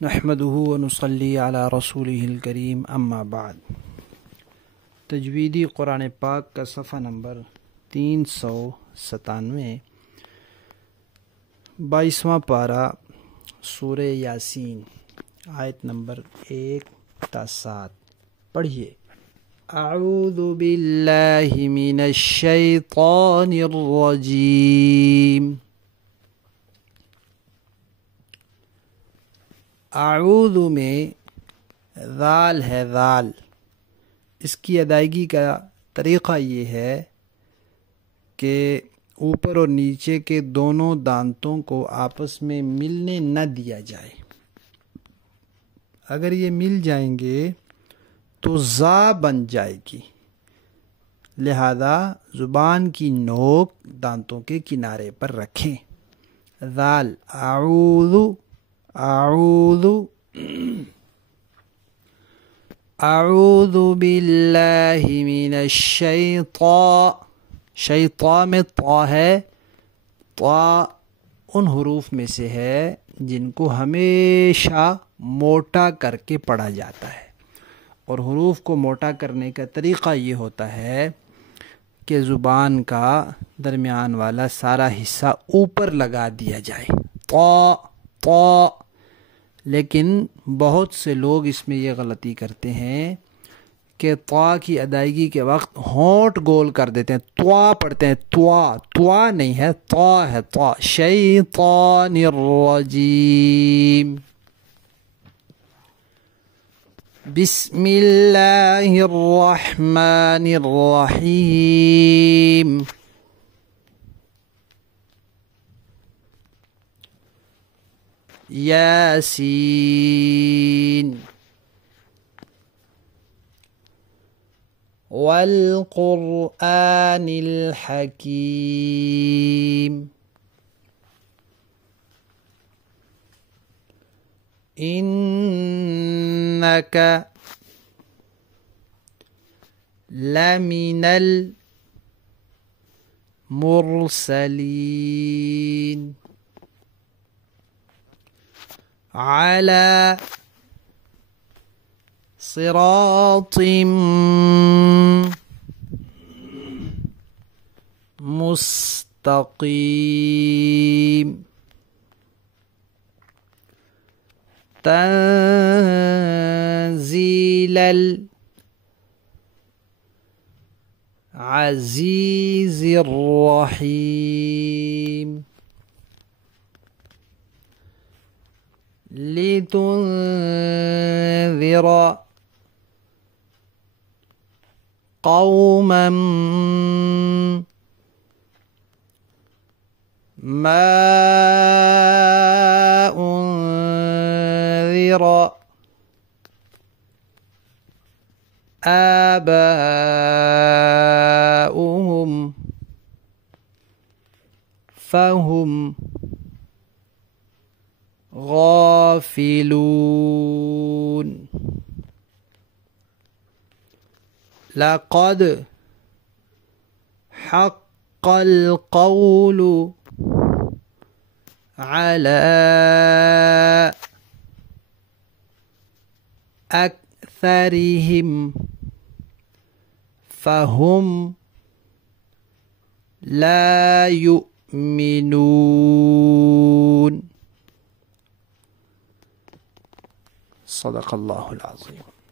نحمده ونصلي علی رسولہ الکریم اما بعد۔ تجویدی قرآن پاک کا صفحہ نمبر 397، 22واں پارہ، سورہ یاسین، آیت نمبر 1 تا 7۔ پڑھیے۔ اعوذ باللہ من الشیطان الرجیم۔ اعوذ میں ذال ہے، ذال، اس کی ادائیگی کا طریقہ یہ ہے کہ اوپر اور نیچے کے دونوں دانتوں کو آپس میں ملنے نہ دیا جائے۔ اگر یہ مل جائیں گے تو زا بن جائے گی، لہذا زبان کی نوک دانتوں کے کنارے پر رکھیں۔ ذال، اعوذ، اعوذ، اعوذ باللہ من الشیطان، شیطان میں طا ہے، طا ان حروف میں سے ہے جن کو ہمیشہ موٹا کر کے پڑھا جاتا ہے، اور حروف کو موٹا کرنے کا طریقہ یہ ہوتا ہے کہ زبان کا درمیان والا سارا حصہ اوپر لگا دیا جائے، طا طا۔ لیکن بہت سے لوگ اس میں یہ غلطی کرتے ہیں کہ طا کی ادائیگی کے وقت ہونٹ گول کر دیتے ہیں، طوا پڑھتے ہیں، طوا، طوا نہیں ہے، طا ہے، طا۔ شیطان الرجیم، بسم اللہ الرحمن الرحیم۔ یاسین، والقرآن الحکیم، انک لمن المرسلین، علی صراط مستقیم، تنزیل العزیز الرحیم، لتنذر قوما ما انذر آباؤهم فهم غافلون، لقد حق القول على أكثرهم فهم لا يؤمنون۔ صدق اللہ العظیم۔